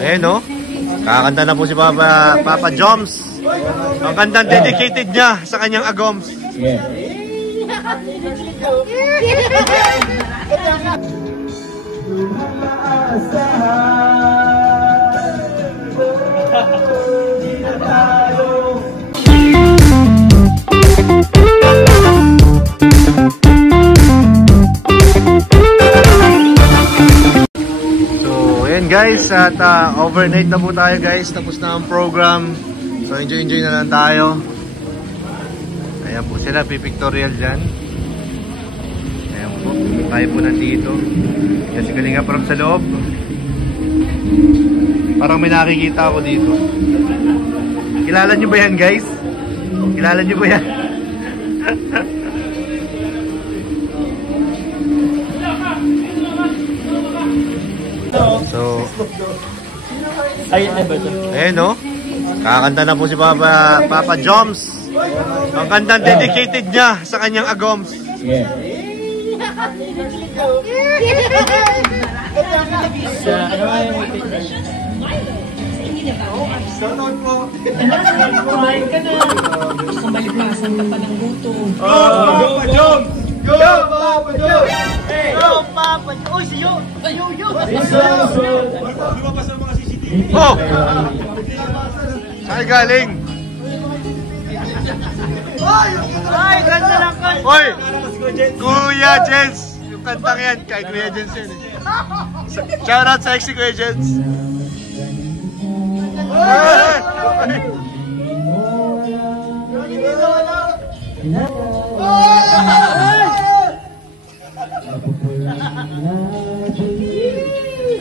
Ayan no? Kakanta na po si Papa Joms. Ang kantang dedicated niya sa kanyang agoms. Yeah. Guys, at overnight na po tayo guys. Tapos na ang program. So enjoy na lang tayo. Ayan po sila, pipictorial dyan. Ayan po, tayo po nandito. Kasi Kalinga Prab sa loob. Parang may nakikita ako dito. Kilala nyo ba yan guys? Kilala nyo ba yan? So, ayun no? Kakanta na po si Papa Joms. Ang kantang dedicated niya sa kanyang agoms. Yeah. Kumain ka na. Kumalipasan ka pa ng gutom. Go, Papa Joms! Go, Papa Joms! Go, Papa Joms! Uy, siyo! Yo! Lumabas ang mga CCTV. Oh! Saan galing? Ay, ganda lang ka! Oy! Kuya Jens! Yung kantang yan, kay Kuya Jens yan eh. Shoutout sa ex si Kuya Jens.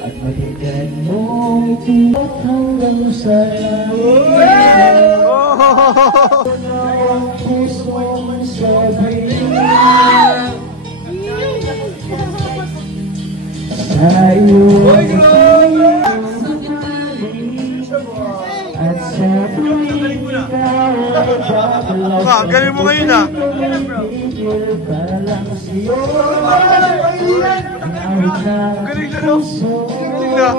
At matigyan mo itiyak hanggang sa ang pusong sabay sa iyong at sa Ang galing mo ngayon ah. Ang galing na no? Ang galing na.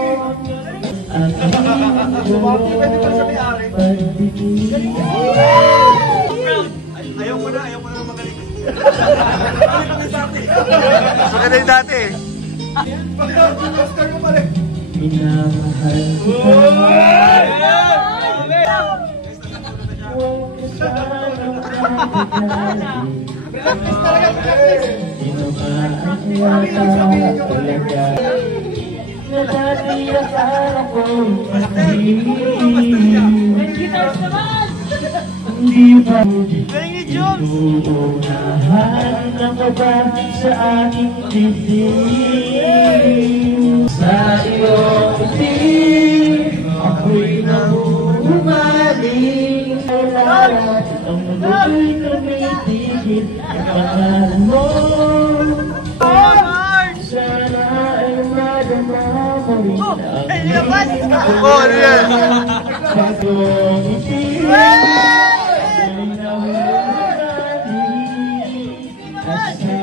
Ayaw mo na magaling. Magaling dati eh. Pagka-master ko pala. minamahal kita. Hindi ba uunahan ng kaba sa aking dibdib? Sa iyong pitig ako'y nahuhumaling lahat ang mulo'y tumitigil pangalan mo. Sana ay madama mo rin ang Oh, ano yan? sa iyong pitig ay nahuhumaling at sa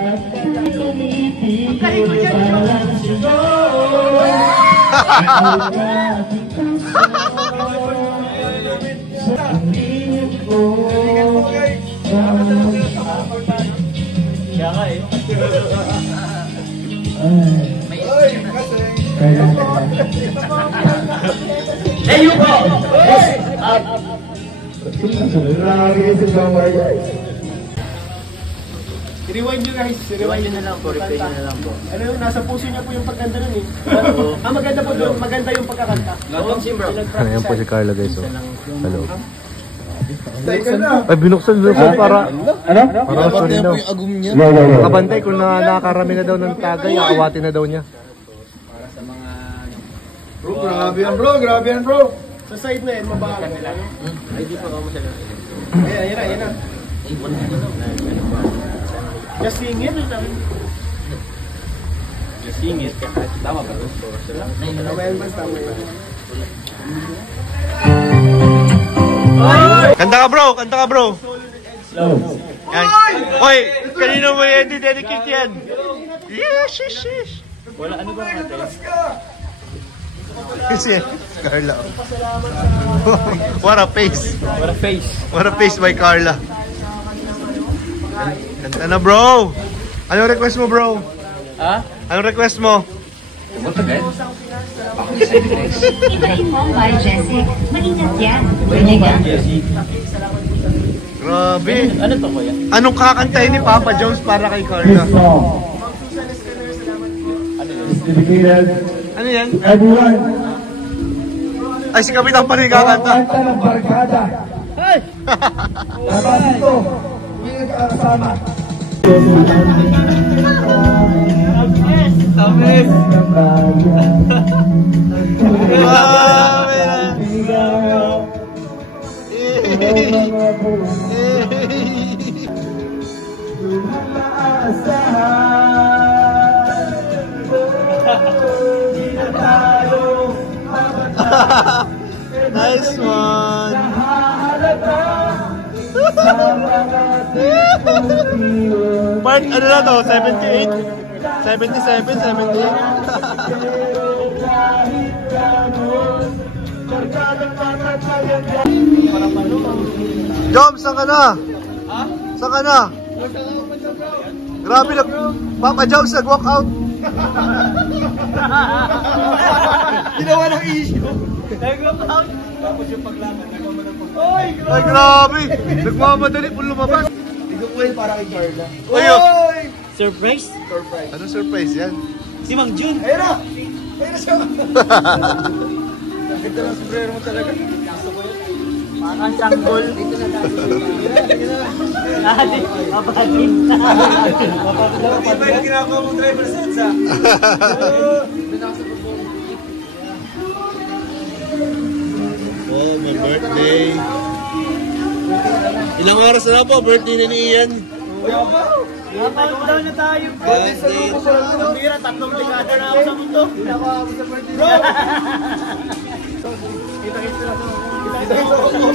tumitigil parang siguro. I-rewind nyo guys. Rewind nyo na lang po, replay nyo na lang po. Ano yung nasa puso niya po yung pagkanta nun eh. Maganda po doon, maganda yung pagkakanta. Ayan po si Carla guys oh. Hello. Teka na. Ay binuksan para para sorry daw. Nakabantay kung nakakarami na daw ng tagay, aawatin na daw niya. Bro, grabe yan bro. Sa side na yun, mabahala. Ay, di pa ako masyadong. Ayan na. Just sing it. Just sing it. Tama ba ito? Tama yan ba? Tama yan. Kanta ka bro, kanta ka bro. Slow. Yan. Oy, kanino mo yan dedicate yan? Yes. Wala, ano ba natin? Si Carla. What a face. What a face. What a face by Carla. Ganda na bro. Anong request mo bro? Ha? Anong request mo? Hintayin mo ang by Jessie. Maingat yan. Tuligan. Grabe. Ano to kuya? Anong kakantahin ni Papa Jones para kay Carla? Dedicated Ano yan? everyone. Ay, si Kapitan pa rin kakanta. Kanta ng barkada. Ay! Tapos ito, yung nagkakasama. Amen! Grabe na. Nice one. Part ano na to? 78? 77? 78? Jom, saan ka na? Saan ka na? Grabe na. Papa Joms nag-walk out. Ginawa ng issue. Nag-walk out. Tapos yung paglaban. Ay, grabe. Nagmamadali po lumabas. Ito po yun para kay Carla. Oy! Surprise? Surprise. Anong surprise yan? Si Mang Jun. Ayun na! Ayun na siya! Ang ganda ng sombrero mo talaga. Gusto ko yun. Parang sanggol. Dito na tayo. Dati, mapatin. Mapatin ba yung ginagawa mong driver sense ha? Oh, my birthday. Ilang oras na po? Birthday na ni Ian. Countdown na tayo. Birthday. Ang bira, 3 dekada na ako sa mundo. Bro!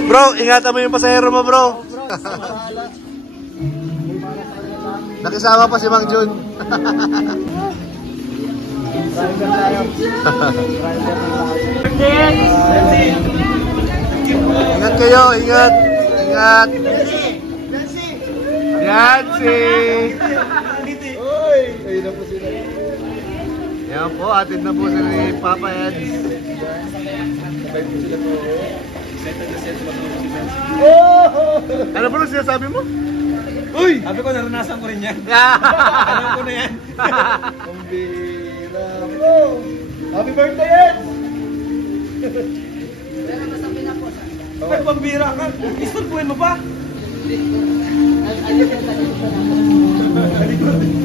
Bro, ingatan mo yung pasahero mo, bro. Nakisama pa si Mang Jun. Ingat kayo, ingat. Ingat. Yancy! Yan po, atid na po sila ni Papa Eds. Ano po sinasabi mo? Uy! Sabi ko, naranasan ko rin yan. Alam ko na yan. Ang bira mo. Happy birthday, Ed! Ay, pambira ka. Istorbuhin mo pa?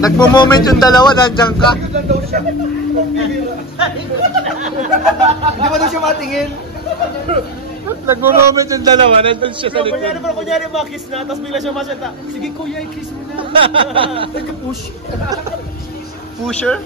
Nagmo-moment yung dalawa, nandiyan ka. Hindi ba daw siya matingin? Nagmo-moment yung dalawa, nandun siya sa Kunyari likod. bro, kunyari makis na, tapos bigla siya masyata. Sige kuya, i-kiss mo na. Nag-push. Pusher?